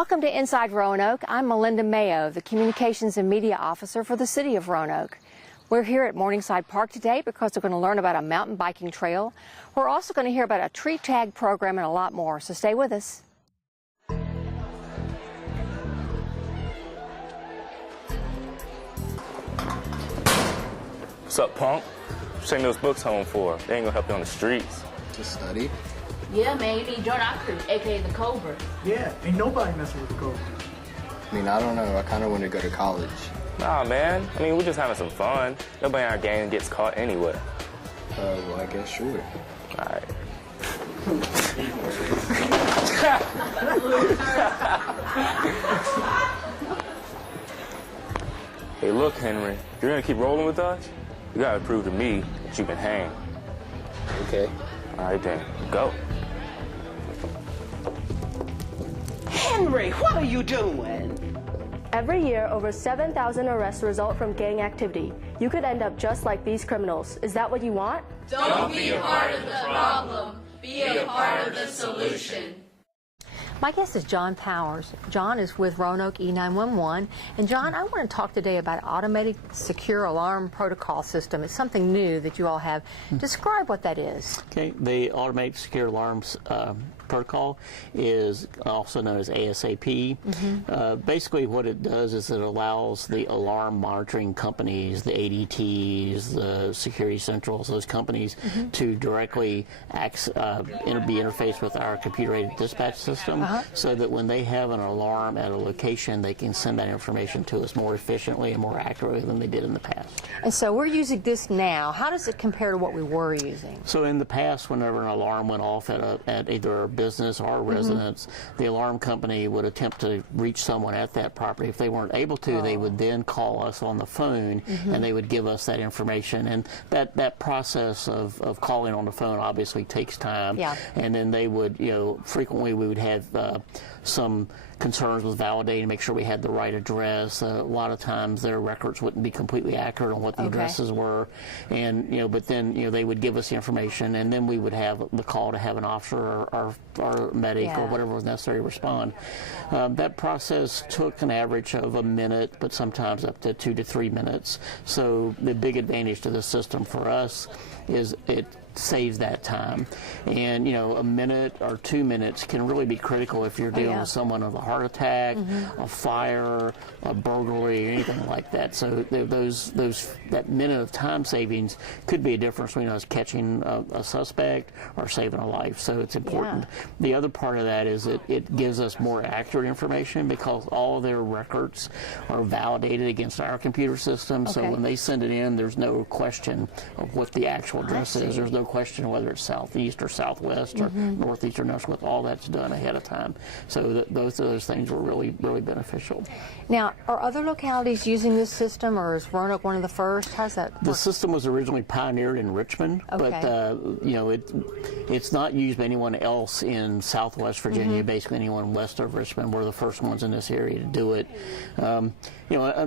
Welcome to Inside Roanoke. I'm Melinda Mayo, the Communications and Media Officer for the City of Roanoke. We're here at Morningside Park today because we're going to learn about a mountain biking trail. We're also going to hear about a tree tag program and a lot more, so stay with us. What's up, punk? Send those books home for. They ain't gonna help you on the streets. To study? Yeah, man, you need to join our crew, aka the Cobra. Yeah, ain't nobody messing with the Cobra. I mean, I don't know. I kind of want to go to college. Nah, man. I mean, we're just having some fun. Nobody in our gang gets caught anyway. Well, I guess sure. All right. Hey, look, Henry. If you're gonna keep rolling with us, you gotta prove to me that you can hang. Okay. All right, then. Go. Henry, what are you doing? Every year, over 7,000 arrests result from gang activity. You could end up just like these criminals. Is that what you want? Don't be a part of the problem. Be a part of the solution. My guest is John Powers. John is with Roanoke E911. And John, I want to talk today about automated secure alarm protocol system. It's something new that you all have. Describe what that is. Okay, the automated secure alarms protocol is also known as ASAP. Basically what it does is it allows the alarm monitoring companies, the ADTs, the security centrals, those companies to directly be interfaced with our computer-aided dispatch system so that when they have an alarm at a location, they can send that information to us more efficiently and more accurately than they did in the past. And so we're using this now. How does it compare to what we were using? So in the past, whenever an alarm went off at either a business or a residence, the alarm company would attempt to reach someone at that property. If they weren't able to, they would then call us on the phone and they would give us that information. And that process of calling on the phone obviously takes time. Yeah. And then they would, frequently we would have some concerns with validating, make sure we had the right address. A lot of times their records wouldn't be completely accurate on what the addresses were, and but then they would give us the information, and then we would have the call to have an officer or medic or whatever was necessary to respond. That process took an average of a minute, but sometimes up to 2 to 3 minutes. So the big advantage to the system for us is it saves that time, and a minute or 2 minutes can really be critical if you're dealing with someone with a heart attack, a fire, a burglary, or anything like that. So that minute of time savings could be a difference between us catching a suspect or saving a life. So it's important. The other part of that is it gives us more accurate information because all of their records are validated against our computer system. So when they send it in, there's no question of what the actual address is. There's no question whether it's southeast or southwest or northeast or northwest. All that's done ahead of time. So both of those things were really, really beneficial. Now, are other localities using this system, or is Roanoke one of the first? How's that work? The system was originally pioneered in Richmond, but it's not used by anyone else in Southwest Virginia. Basically, anyone west of Richmond. We're the first ones in this area to do it.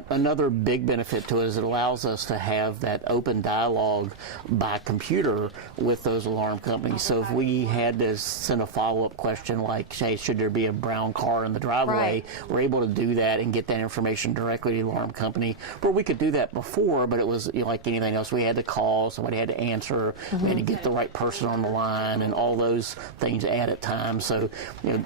Another big benefit to it is it allows us to have that open dialogue by computer with those alarm companies. So if we had to send a follow-up question like, hey, should there be a brown car in the driveway, we're able to do that and get that information directly to the alarm company. Where we could do that before, but it was like anything else. We had to call, somebody had to answer, we had to get the right person on the line, and all those things added time. So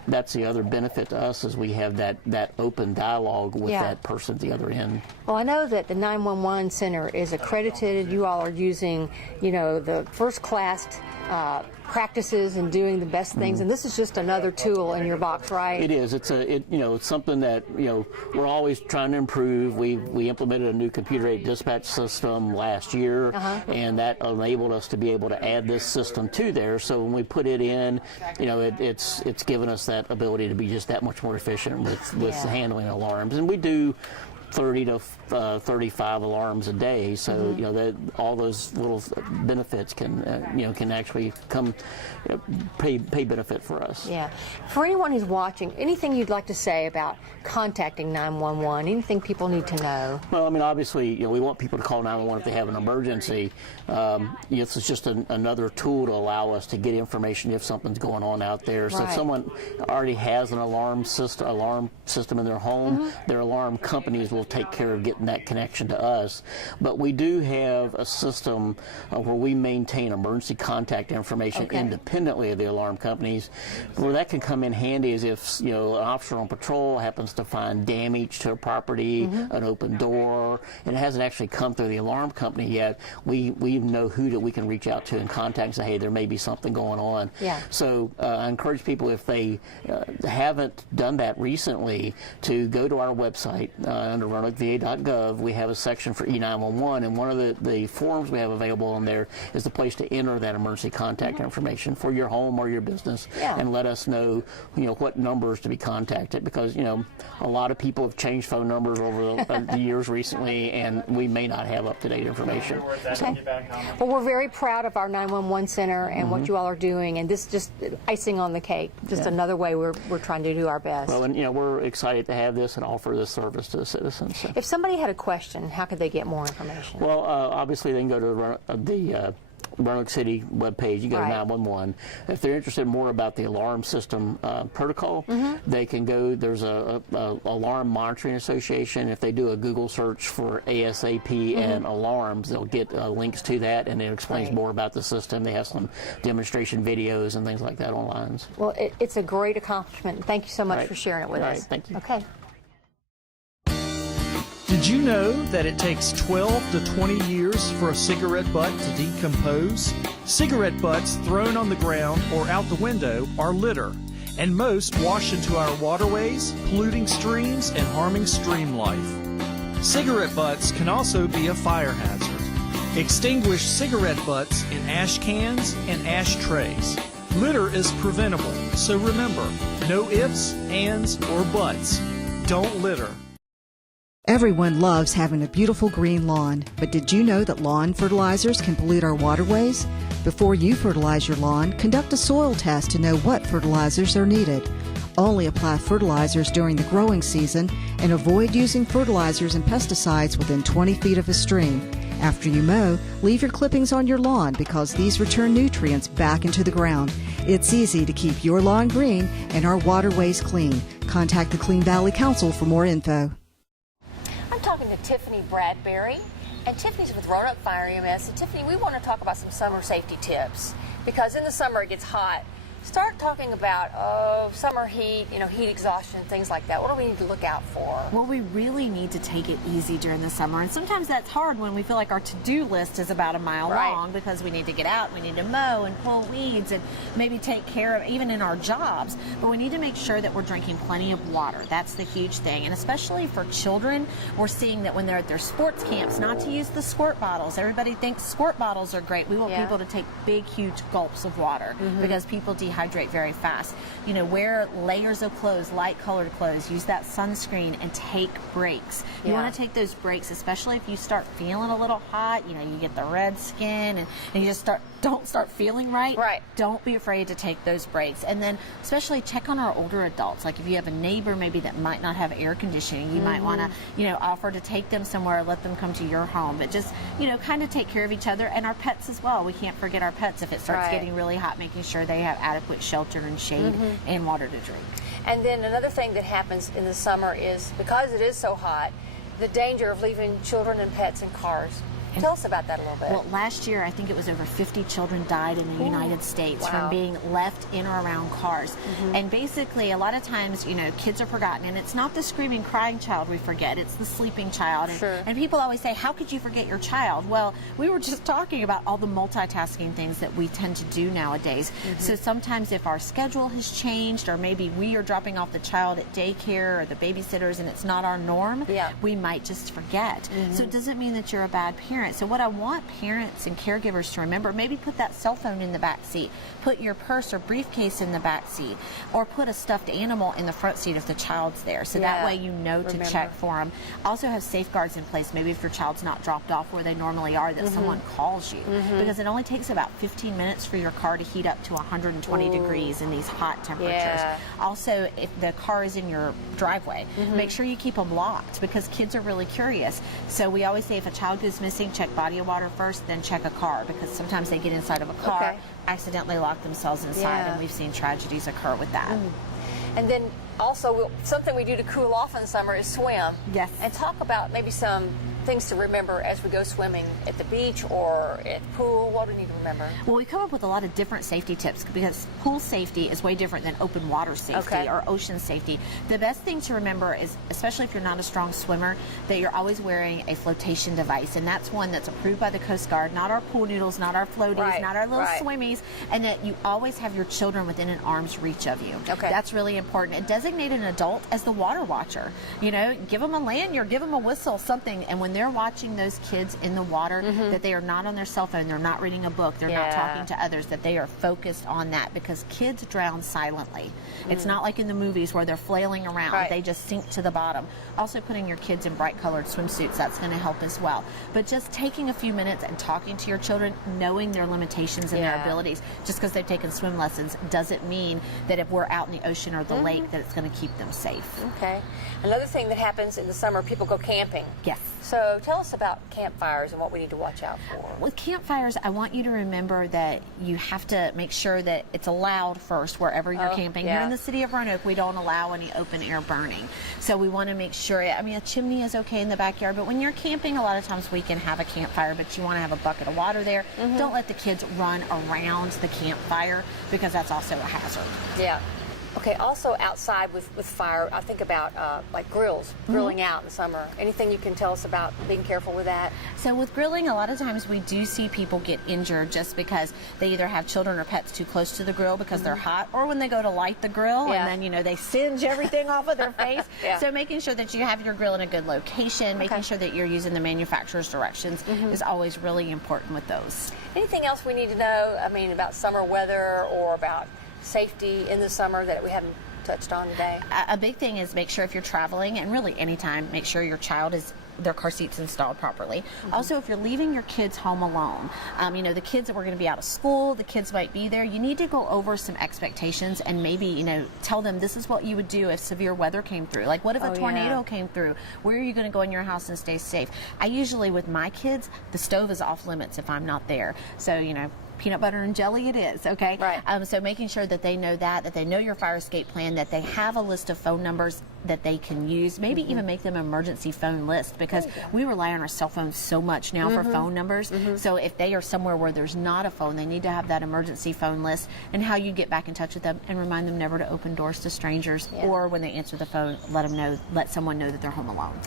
that's the other benefit to us is we have that open dialogue with that person at the other end. Well, I know that the 911 Center is accredited. You all are using, the first-class practices and doing the best things, and this is just another tool in your box, right? It is. It's it's something that we're always trying to improve. We implemented a new computer-aided dispatch system last year, and that enabled us to be able to add this system to there. So when we put it in, it's given us that ability to be just that much more efficient with handling alarms, and we do 30 to 35 alarms a day. So you know, all those little benefits can can actually come pay benefit for us. Yeah. For anyone who's watching, anything you'd like to say about contacting 911? Anything people need to know? Well, I mean, obviously, we want people to call 911 if they have an emergency. This is just another tool to allow us to get information if something's going on out there. So if someone already has an alarm system in their home, their alarm companies will take care of getting that connection to us. But we do have a system where we maintain emergency contact information independently of the alarm companies. Where that can come in handy is if an officer on patrol happens to find damage to a property, an open door, and it hasn't actually come through the alarm company yet. We know who that we can reach out to and contact and say, hey, there may be something going on. Yeah. So I encourage people, if they haven't done that recently, to go to our website under RoanokeVA.gov. We have a section for E911, and one of the forms we have available on there is the place to enter that emergency contact information for your home or your business, and let us know what numbers to be contacted, because a lot of people have changed phone numbers over the years recently, and we may not have up-to-date information. Okay. Well, we're very proud of our 911 center and what you all are doing, and this is just icing on the cake, just another way we're trying to do our best. Well, and we're excited to have this and offer this service to the citizens. So. If somebody had a question, how could they get more information? Well, obviously they can go to the Roanoke City webpage. You go to 911. If they're interested more about the alarm system protocol, they can go. There's a Alarm Monitoring Association. If they do a Google search for ASAP and alarms, they'll get links to that, and it explains more about the system. They have some demonstration videos and things like that online. Well, it's a great accomplishment. Thank you so much for sharing it with us. Thank you. Okay. Did you know that it takes 12 to 20 years for a cigarette butt to decompose? Cigarette butts thrown on the ground or out the window are litter, and most wash into our waterways, polluting streams and harming stream life. Cigarette butts can also be a fire hazard. Extinguish cigarette butts in ash cans and ashtrays. Litter is preventable, so remember, no ifs, ands, or buts. Don't litter. Everyone loves having a beautiful green lawn, but did you know that lawn fertilizers can pollute our waterways? Before you fertilize your lawn, conduct a soil test to know what fertilizers are needed. Only apply fertilizers during the growing season and avoid using fertilizers and pesticides within 20 feet of a stream. After you mow, leave your clippings on your lawn because these return nutrients back into the ground. It's easy to keep your lawn green and our waterways clean. Contact the Clean Valley Council for more info. I'm talking to Tiffany Bradbury, and Tiffany's with Roanoke Fire EMS. And Tiffany, we want to talk about some summer safety tips, because in the summer it gets hot. Start talking about summer heat, heat exhaustion, things like that. What do we need to look out for? Well, we really need to take it easy during the summer, and sometimes that's hard when we feel like our to-do list is about a mile long, because we need to get out, we need to mow and pull weeds and maybe take care of, even in our jobs, but we need to make sure that we're drinking plenty of water. That's the huge thing, and especially for children, we're seeing that when they're at their sports camps, not to use the squirt bottles. Everybody thinks squirt bottles are great. We want people to take big, huge gulps of water because people dehydrate very fast. Wear layers of clothes, light colored clothes, use that sunscreen, and take breaks. You want to take those breaks, especially if you start feeling a little hot, you get the red skin and you just don't start feeling right. Don't be afraid to take those breaks. And then especially check on our older adults. Like if you have a neighbor maybe that might not have air conditioning, you might want to, offer to take them somewhere, let them come to your home. But just, kind of take care of each other and our pets as well. We can't forget our pets if it starts getting really hot, making sure they have adequate shelter and shade and water to drink. And then another thing that happens in the summer is, because it is so hot, the danger of leaving children and pets in cars. Tell us about that a little bit. Well, last year, I think it was over 50 children died in the United States from being left in or around cars. And basically, a lot of times, kids are forgotten. And it's not the screaming, crying child we forget. It's the sleeping child. And people always say, how could you forget your child? Well, we were just talking about all the multitasking things that we tend to do nowadays. So sometimes if our schedule has changed, or maybe we are dropping off the child at daycare or the babysitters and it's not our norm, we might just forget. So it doesn't mean that you're a bad parent. parent. So what I want parents and caregivers to remember, maybe put that cell phone in the back seat, put your purse or briefcase in the back seat, or put a stuffed animal in the front seat if the child's there. So that way you know to check for them. Also have safeguards in place. Maybe if your child's not dropped off where they normally are, that someone calls you. Because it only takes about 15 minutes for your car to heat up to 120 degrees in these hot temperatures. Also, if the car is in your driveway, make sure you keep them locked, because kids are really curious. So we always say if a child goes missing, check body of water first, then check a car, because sometimes they get inside of a car, accidentally lock themselves inside, and we've seen tragedies occur with that. And then also something we do to cool off in the summer is swim. Yes. And talk about maybe some things to remember as we go swimming at the beach or at the pool. What do we need to remember? Well, we come up with a lot of different safety tips, because pool safety is way different than open water safety or ocean safety. The best thing to remember is, especially if you're not a strong swimmer, that you're always wearing a flotation device, and that's one that's approved by the Coast Guard, not our pool noodles, not our floaties, not our little swimmies, and that you always have your children within an arm's reach of you. That's really important. And designate an adult as the water watcher. You know, give them a lanyard, give them a whistle, something, and when they're watching those kids in the water, that they are not on their cell phone, they're not reading a book, they're not talking to others, that they are focused on that, because kids drown silently. It's not like in the movies where they're flailing around, they just sink to the bottom. Also putting your kids in bright colored swimsuits, that's going to help as well. But just taking a few minutes and talking to your children, knowing their limitations and their abilities, just because they've taken swim lessons doesn't mean that if we're out in the ocean or the lake that it's going to keep them safe. Another thing that happens in the summer, people go camping. Yes. So tell us about campfires and what we need to watch out for. With campfires, I want you to remember that you have to make sure that it's allowed first wherever you're camping. Here in the city of Roanoke, we don't allow any open air burning. So we want to make sure, I mean, a chimney is okay in the backyard, but when you're camping, a lot of times we can have a campfire, but you want to have a bucket of water there. Don't let the kids run around the campfire, because that's also a hazard. Okay, also outside with fire, I think about like grilling out in the summer. Anything you can tell us about being careful with that? So with grilling, a lot of times we do see people get injured just because they either have children or pets too close to the grill because they're hot, or when they go to light the grill and then, you know, they singe everything off of their face. So making sure that you have your grill in a good location, making sure that you're using the manufacturer's directions is always really important with those. Anything else we need to know, I mean, about summer weather or about safety in the summer that we haven't touched on today? A big thing is make sure if you're traveling, and really anytime, make sure your child is their car seats installed properly. Also, if you're leaving your kids home alone, you know, the kids that were going to be out of school, the kids might be there, you need to go over some expectations and maybe, you know, tell them this is what you would do if severe weather came through. Like, what if a tornado came through? Where are you going to go in your house and stay safe? I usually, with my kids, the stove is off limits if I'm not there. So, you know, peanut butter and jelly it is, okay? So making sure that they know that they know your fire escape plan, that they have a list of phone numbers that they can use, maybe even make them an emergency phone list, because we rely on our cell phones so much now for phone numbers. So if they are somewhere where there's not a phone, they need to have that emergency phone list, and how you get back in touch with them, and remind them never to open doors to strangers, or when they answer the phone, let someone know that they're home alone.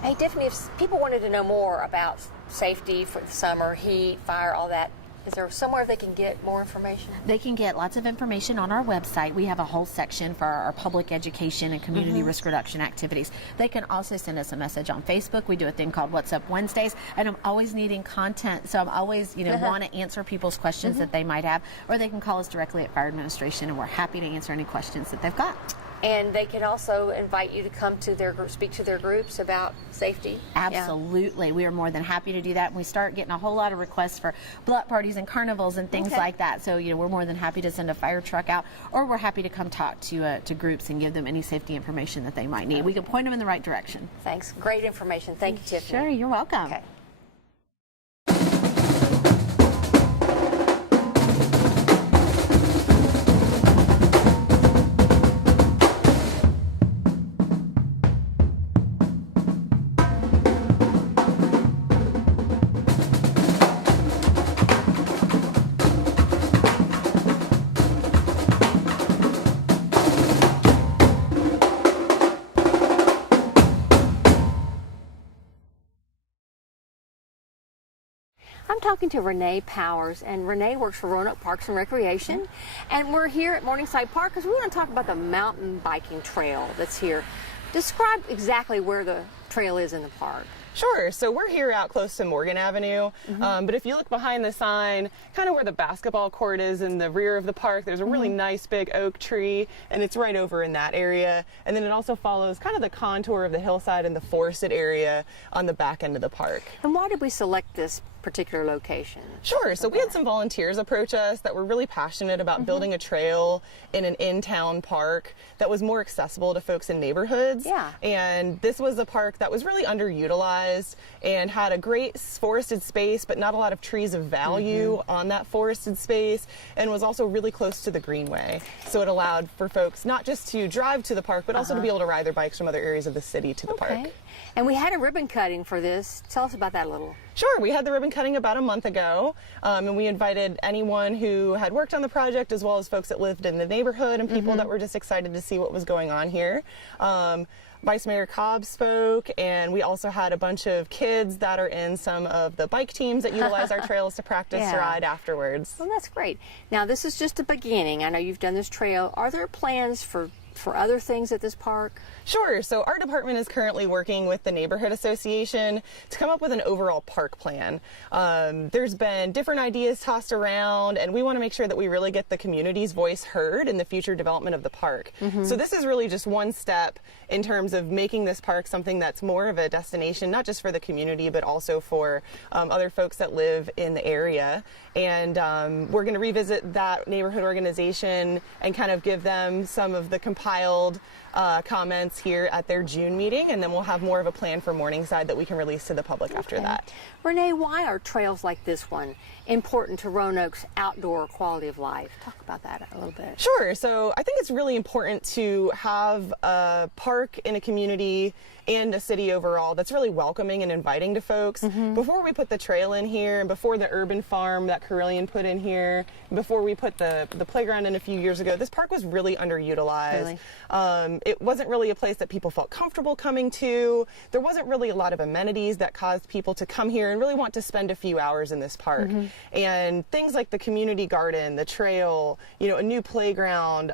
Hey, Tiffany, if people wanted to know more about safety for the summer, heat, fire, all that, is there somewhere they can get more information? They can get lots of information on our website. We have a whole section for our public education and community risk reduction activities. They can also send us a message on Facebook. We do a thing called What's Up Wednesdays, and I'm always needing content, so I'm always, you know, want to answer people's questions that they might have, or they can call us directly at Fire Administration, and we're happy to answer any questions that they've got. And they can also invite you to come to their group, speak to their groups about safety. Absolutely. We are more than happy to do that. And we start getting a whole lot of requests for block parties and carnivals and things like that. So, you know, we're more than happy to send a fire truck out, or we're happy to come talk to groups and give them any safety information that they might need. We can point them in the right direction. Thanks. Great information. Thank you, Tiffany. Sure, you're welcome. Okay. I'm talking to Renee Powers, and Renee works for Roanoke Parks and Recreation, and we're here at Morningside Park because we want to talk about the mountain biking trail that's here. Describe exactly where the trail is in the park. Sure. So we're here out close to Morgan Avenue, but if you look behind the sign, kind of where the basketball court is in the rear of the park, there's a really nice big oak tree, and it's right over in that area. And then it also follows kind of the contour of the hillside and the forested area on the back end of the park. And why did we select this particular location? Sure. So we had some volunteers approach us that were really passionate about building a trail in an in-town park that was more accessible to folks in neighborhoods. Yeah. And this was a park that was really underutilized and had a great forested space, but not a lot of trees of value on that forested space, and was also really close to the greenway. So it allowed for folks not just to drive to the park, but also to be able to ride their bikes from other areas of the city to the park. And we had a ribbon cutting for this. Tell us about that a little. Sure. We had the ribbon cutting about a month ago, and we invited anyone who had worked on the project, as well as folks that lived in the neighborhood and people that were just excited to see what was going on here. Vice Mayor Cobb spoke, and we also had a bunch of kids that are in some of the bike teams that utilize our trails to practice ride afterwards. Well, that's great. Now, this is just the beginning. I know you've done this trail. Are there plans for other things at this park? Sure. So our department is currently working with the Neighborhood Association to come up with an overall park plan. There's been different ideas tossed around, and we want to make sure that we really get the community's voice heard in the future development of the park. So this is really just one step in terms of making this park something that's more of a destination, not just for the community, but also for other folks that live in the area. And we're going to revisit that neighborhood organization and kind of give them some of the compiled comments here at their June meeting, and then we'll have more of a plan for Morningside that we can release to the public after that. Renee, why are trails like this one important to Roanoke's outdoor quality of life? Talk about that a little bit. Sure. So I think it's really important to have a park in a community and a city overall that's really welcoming and inviting to folks. Before we put the trail in here, and before the urban farm that Carillion put in here, before we put the playground in a few years ago, this park was really underutilized. It wasn't really a place that people felt comfortable coming to. There wasn't really a lot of amenities that caused people to come here and really want to spend a few hours in this park. And things like the community garden, the trail, you know, a new playground,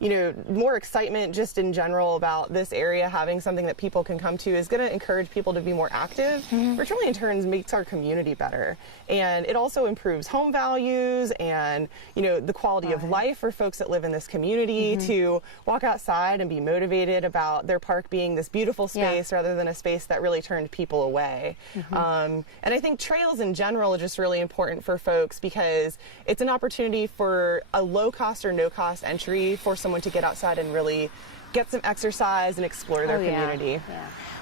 you know, more excitement just in general about this area having something that people can come to is going to encourage people to be more active, which really in turn makes our community better. And it also improves home values and, you know, the quality of life for folks that live in this community to walk outside and be motivated about their park being this beautiful space rather than a space that really turned people away. And I think trails in general are just really important for folks because it's an opportunity for a low cost or no cost entry for someone to get outside and really get some exercise and explore their community.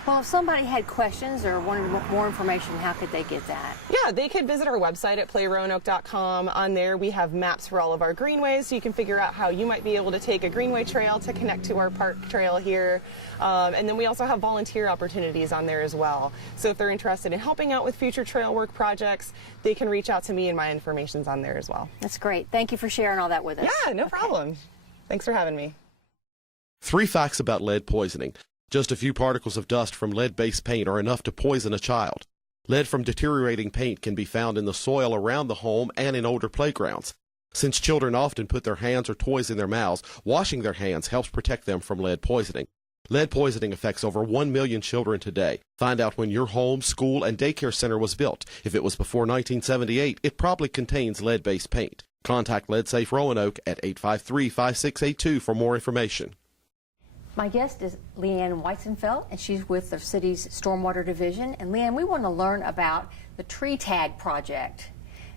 Well, if somebody had questions or wanted more information, how could they get that? Yeah, they could visit our website at playroanoke.com. On there, we have maps for all of our greenways, so you can figure out how you might be able to take a greenway trail to connect to our park trail here. And then we also have volunteer opportunities on there as well. So if they're interested in helping out with future trail work projects, they can reach out to me, and my information's on there as well. That's great. Thank you for sharing all that with us. Yeah, no problem. Thanks for having me. 3 facts about lead poisoning. Just a few particles of dust from lead-based paint are enough to poison a child. Lead from deteriorating paint can be found in the soil around the home and in older playgrounds. Since children often put their hands or toys in their mouths, washing their hands helps protect them from lead poisoning. Lead poisoning affects over 1 million children today. Find out when your home, school, and daycare center was built. If it was before 1978, it probably contains lead-based paint. Contact Lead Safe Roanoke at 853-5682 for more information. My guest is Leanne Weisenfeld, and she's with the city's Stormwater Division. And Leanne, we want to learn about the tree tag project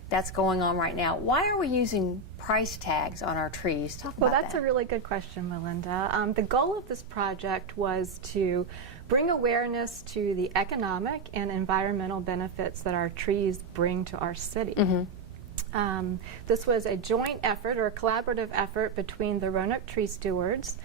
that's going on right now. Why are we using price tags on our trees? Talk about that. Well, that's a really good question, Melinda. The goal of this project was to bring awareness to the economic and environmental benefits that our trees bring to our city. This was a joint effort or a collaborative effort between the Roanoke Tree Stewards,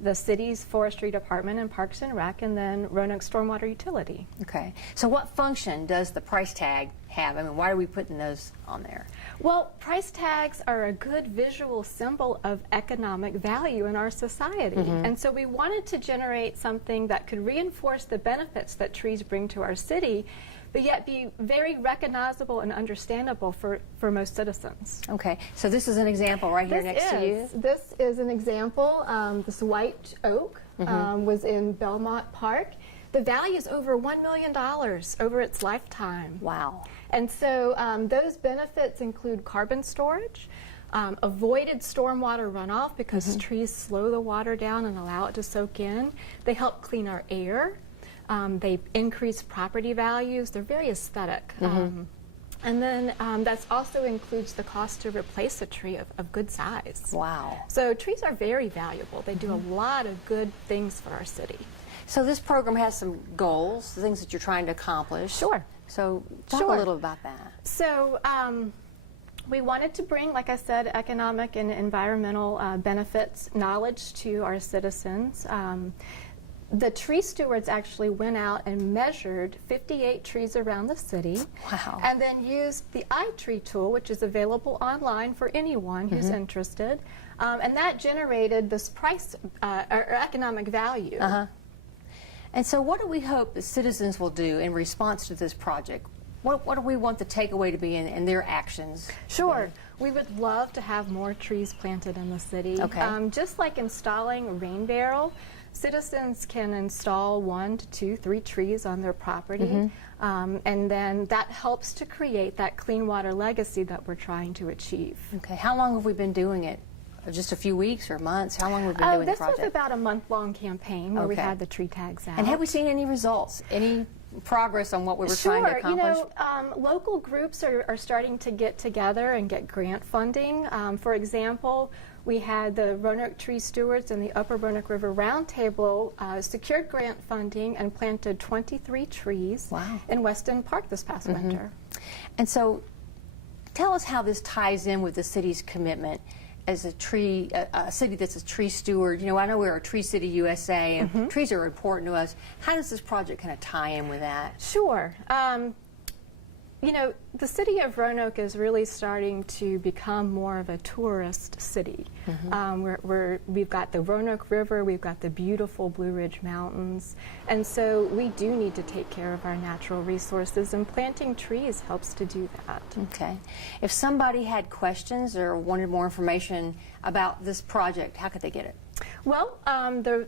the city's Forestry Department and Parks and Rec, and then Roanoke Stormwater Utility. Okay. So what function does the price tag have? I mean, why are we putting those on there? Well, price tags are a good visual symbol of economic value in our society. And so we wanted to generate something that could reinforce the benefits that trees bring to our city, but yet be very recognizable and understandable for most citizens. Okay, so this is an example right here next to you. This is an example. This white oak was in Belmont Park. The value is over $1 million over its lifetime. Wow. And so those benefits include carbon storage, avoided stormwater runoff because trees slow the water down and allow it to soak in. They help clean our air. They increase property values. They're very aesthetic. And then that also includes the cost to replace a tree of good size. Wow. So trees are very valuable. They do a lot of good things for our city. So this program has some goals, the things that you're trying to accomplish. Sure. So talk a little about that. So we wanted to bring, like I said, economic and environmental benefits, knowledge to our citizens. The tree stewards actually went out and measured 58 trees around the city. Wow. And then used the iTree tool, which is available online for anyone who's interested. And that generated this price or economic value. And so what do we hope the citizens will do in response to this project? What do we want the takeaway to be in their actions? Sure. We would love to have more trees planted in the city. Okay. Just like installing a rain barrel, citizens can install 1 to 2, 3 trees on their property, and then that helps to create that clean water legacy that we're trying to achieve. Okay. How long have we been doing it? Just a few weeks or months? How long have we been doing the project? This was about a month-long campaign where we had the tree tags out. And have we seen any results? Any progress on what we were trying to accomplish? You know, local groups are starting to get together and get grant funding. For example, we had the Roanoke Tree Stewards and the Upper Roanoke River Roundtable secured grant funding and planted 23 trees in Weston Park this past winter. And so tell us how this ties in with the city's commitment as a city that's a tree steward. You know, I know we're a Tree City USA, and trees are important to us. How does this project kind of tie in with that? Sure. You know, the city of Roanoke is really starting to become more of a tourist city. We've got the Roanoke River, we've got the beautiful Blue Ridge Mountains, and so we do need to take care of our natural resources, and planting trees helps to do that. Okay. If somebody had questions or wanted more information about this project, how could they get it? Well,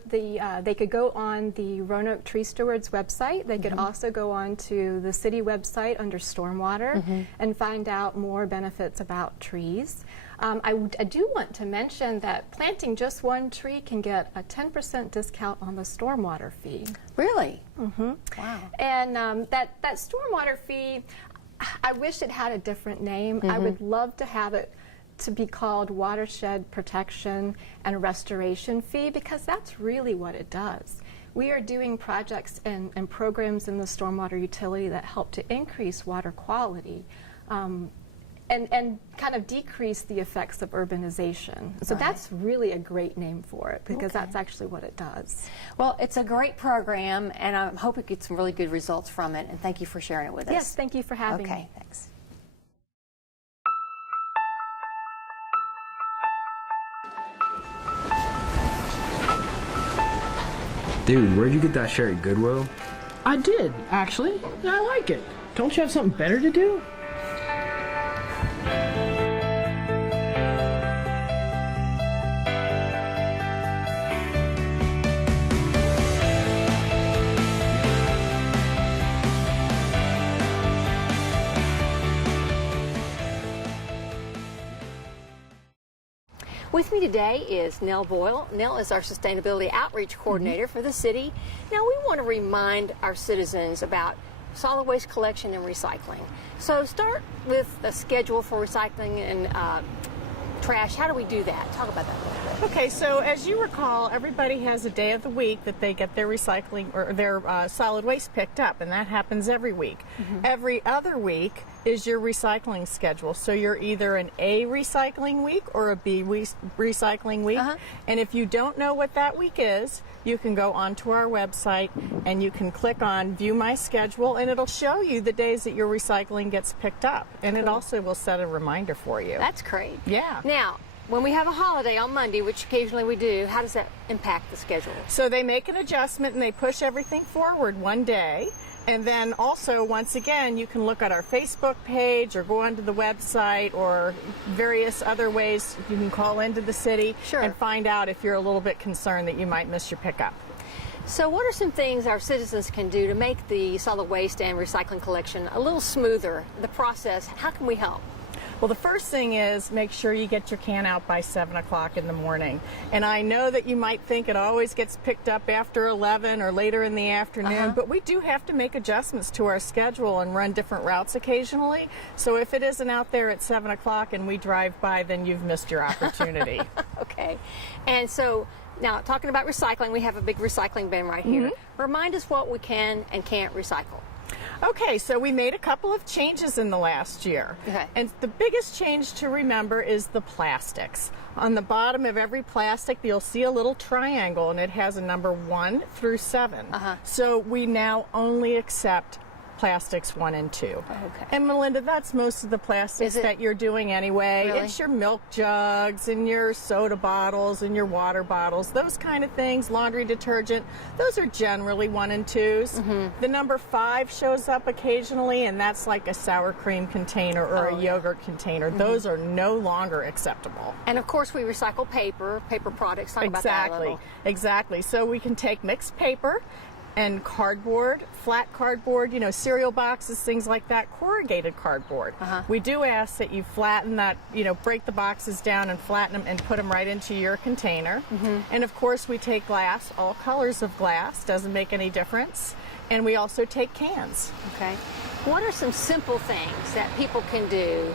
they could go on the Roanoke Tree Stewards website. They could also go on to the city website under Stormwater and find out more benefits about trees. I do want to mention that planting just one tree can get a 10% discount on the stormwater fee. Really? Wow. And that stormwater fee, I wish it had a different name. I would love to have it to be called Watershed Protection and Restoration Fee, because that's really what it does. We are doing projects and programs in the stormwater utility that help to increase water quality and kind of decrease the effects of urbanization. So that's really a great name for it, because that's actually what it does. Well, it's a great program, and I hope it gets some really good results from it, and thank you for sharing it with us. Yes, thank you for having me. Okay, thanks. Dude, where'd you get that shirt at Goodwill? I did, actually. I like it. Don't you have something better to do? With me today is Nell Boyle. Nell is our Sustainability Outreach Coordinator for the city. Now, we want to remind our citizens about solid waste collection and recycling. So start with a schedule for recycling and trash. How do we do that? Talk about that a little bit. Okay, so as you recall, everybody has a day of the week that they get their recycling or their solid waste picked up, and that happens every week. Every other week is your recycling schedule. So you're either an A recycling week or a B recycling week. And if you don't know what that week is, you can go onto our website and you can click on View My Schedule, and it'll show you the days that your recycling gets picked up. And it also will set a reminder for you. That's great. Yeah. Now, when we have a holiday on Monday, which occasionally we do, how does that impact the schedule? So they make an adjustment and they push everything forward one day. And then also, once again, you can look at our Facebook page or go onto the website or various other ways. You can call into the city and find out if you're a little bit concerned that you might miss your pickup. So what are some things our citizens can do to make the solid waste and recycling collection a little smoother, the process? How can we help? Well, the first thing is make sure you get your can out by 7 o'clock in the morning. And I know that you might think it always gets picked up after 11 or later in the afternoon, but we do have to make adjustments to our schedule and run different routes occasionally. So if it isn't out there at 7 o'clock and we drive by, then you've missed your opportunity. Okay. And so now, talking about recycling, we have a big recycling bin right here. Remind us what we can and can't recycle. Okay, so we made a couple of changes in the last year. And the biggest change to remember is the plastics. On the bottom of every plastic, you'll see a little triangle, and it has a number 1 through 7. So we now only accept plastics 1 and 2. And Melinda, that's most of the plastics that you're doing anyway. Really? It's your milk jugs and your soda bottles and your water bottles, those kind of things, laundry detergent, those are generally 1 and 2s. The number 5 shows up occasionally, and that's like a sour cream container or a yogurt container. Those are no longer acceptable. And of course we recycle paper products. Talk about that a little. Exactly. So we can take mixed paper and cardboard, flat cardboard, you know, cereal boxes, things like that, corrugated cardboard. We do ask that you flatten that, you know, break the boxes down and flatten them and put them right into your container. And of course we take glass, all colors of glass, doesn't make any difference. And we also take cans. Okay. What are some simple things that people can do,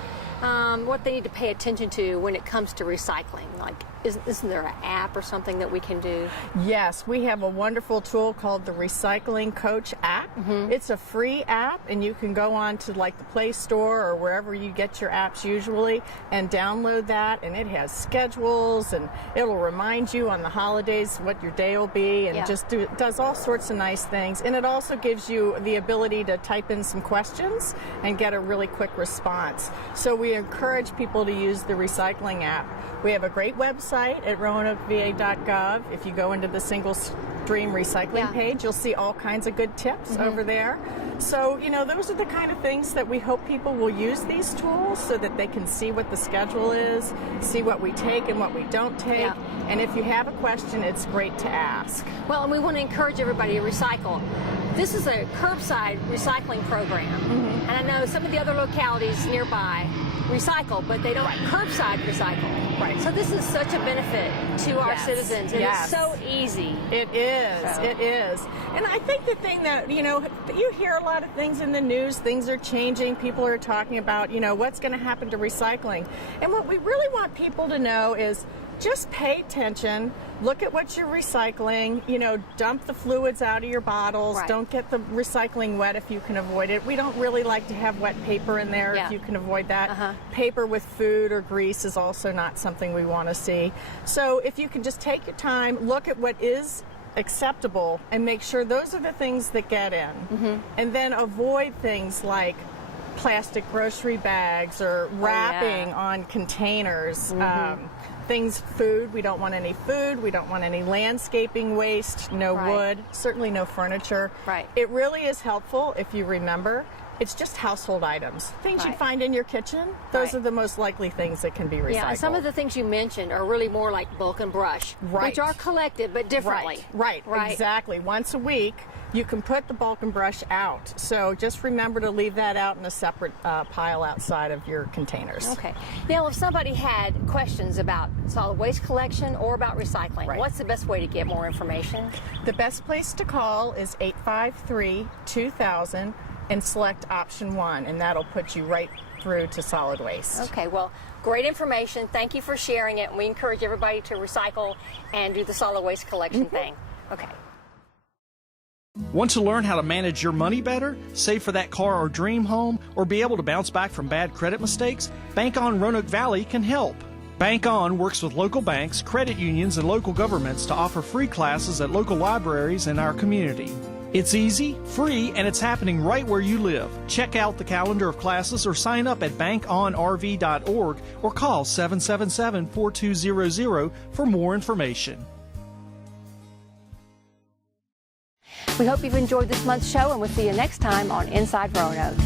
what they need to pay attention to when it comes to recycling? Like, isn't there an app or something that we can do? Yes, we have a wonderful tool called the Recycling Coach app. It's a free app, and you can go on to like the Play Store or wherever you get your apps usually and download that, and it has schedules, and it'll remind you on the holidays what your day will be, and does all sorts of nice things. And it also gives you the ability to type in some questions and get a really quick response. So we encourage people to use the recycling app. We have a great website at roanokeva.gov. If you go into the single stream recycling page, you'll see all kinds of good tips over there. So, you know, those are the kind of things that we hope people will use these tools so that they can see what the schedule is, see what we take and what we don't take. And if you have a question, it's great to ask. Well, and we want to encourage everybody to recycle. This is a curbside recycling program. And I know some of the other localities nearby recycle, but they don't curbside recycle. So this is such a benefit to our citizens. And it's so easy. It is. It is. And I think the thing that, you know, you hear a lot of things in the news, things are changing, people are talking about, you know, what's going to happen to recycling. And what we really want people to know is just pay attention, look at what you're recycling, you know, dump the fluids out of your bottles, don't get the recycling wet if you can avoid it. We don't really like to have wet paper in there if you can avoid that. Paper with food or grease is also not something we want to see. So if you can just take your time, look at what is acceptable and make sure those are the things that get in. And then avoid things like plastic grocery bags or wrapping on containers. Food, we don't want any food, we don't want any landscaping waste, no wood, certainly no furniture. It really is helpful if you remember. It's just household items. Things you'd find in your kitchen, those are the most likely things that can be recycled. Yeah, some of the things you mentioned are really more like bulk and brush, which are collected but differently. Right, exactly. Once a week, you can put the bulk and brush out. So just remember to leave that out in a separate pile outside of your containers. Okay. Now, if somebody had questions about solid waste collection or about recycling, what's the best way to get more information? The best place to call is 853-2000 and select option 1, and that'll put you right through to solid waste. Okay, well, great information. Thank you for sharing it, and we encourage everybody to recycle and do the solid waste collection thing. Okay. Want to learn how to manage your money better, save for that car or dream home, or be able to bounce back from bad credit mistakes? Bank On Roanoke Valley can help. Bank On works with local banks, credit unions, and local governments to offer free classes at local libraries in our community. It's easy, free, and it's happening right where you live. Check out the calendar of classes or sign up at bankonrv.org or call 777-4200 for more information. We hope you've enjoyed this month's show, and we'll see you next time on Inside Roanoke.